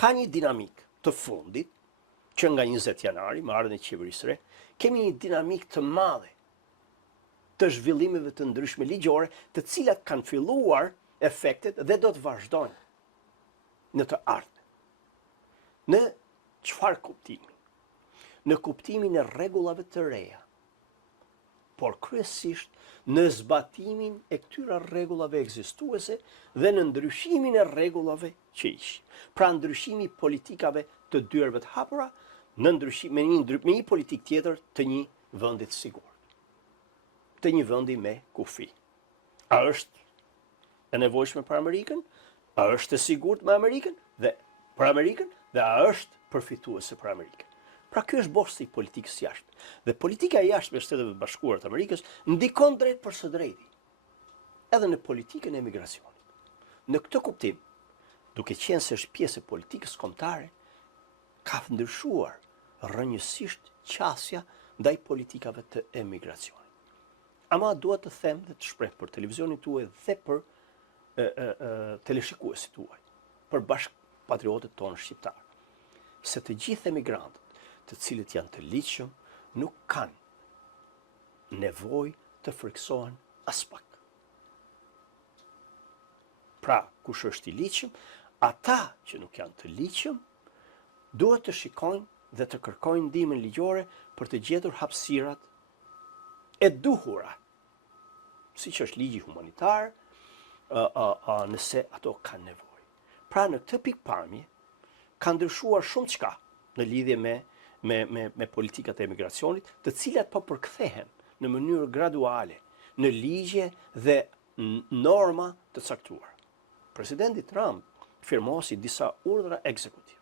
ka një dinamik të fundit, që nga 20 janari, më ardhën e qeverisë re, kemi një dinamik të madhe të zhvillimeve të ndryshme ligjore, të cilat kanë filluar efektet dhe do të vazhdojnë në të ardhmen. Në çfarë kuptimi? Në kuptimin e rregullave të reja, por kryesisht në zbatimin e këtyra rregullave ekzistuese dhe në ndryshimin e rregullave që ishin. Pra ndryshimi i politikave të dyerve të hapura në ndryshim me një politikë tjetër të një vendi të sigurt, të një vendi me kufi. A është e nevojshme për Amerikën? A është e sigurt me Amerikën dhe për Amerikën dhe a është përfituese për Amerikën? Pra ky është bosti i politikës jashtme. Dhe politika e jashtme e Shteteve të Bashkuara të Amerikës ndikon drejt për së drejti edhe në politikën e emigracionit. Në këtë kuptim, duke qenë se është pjesë e politikës kombëtare, ka ndryshuar rrënjësisht qasja ndaj politikave të emigracionit. Ama duhet të them dhe të shpreh për televizionin tuaj dhe për teleshikuesit tuaj, për bashkëpatriotët tonë shqiptarë, se të gjithë emigrantët të cilët janë të ligjshëm nuk kanë nevojë të friksohen as pak. Pra, kush është i ligjshëm, ata që nuk janë të ligjshëm duhet të shikojnë dhe të kërkojnë ndihmën ligjore për të gjetur hapësirat e duhura, siç është ligji humanitar, nëse ato kanë nevojë. Pra, në këtë pikpamje ka ndryshuar shumë çka në lidhje me politikat e emigracionit, të cilat po përkthehen në mënyrë graduale në ligje dhe norma të caktuara. Presidenti Trump firmosi disa urdhra ekzekutive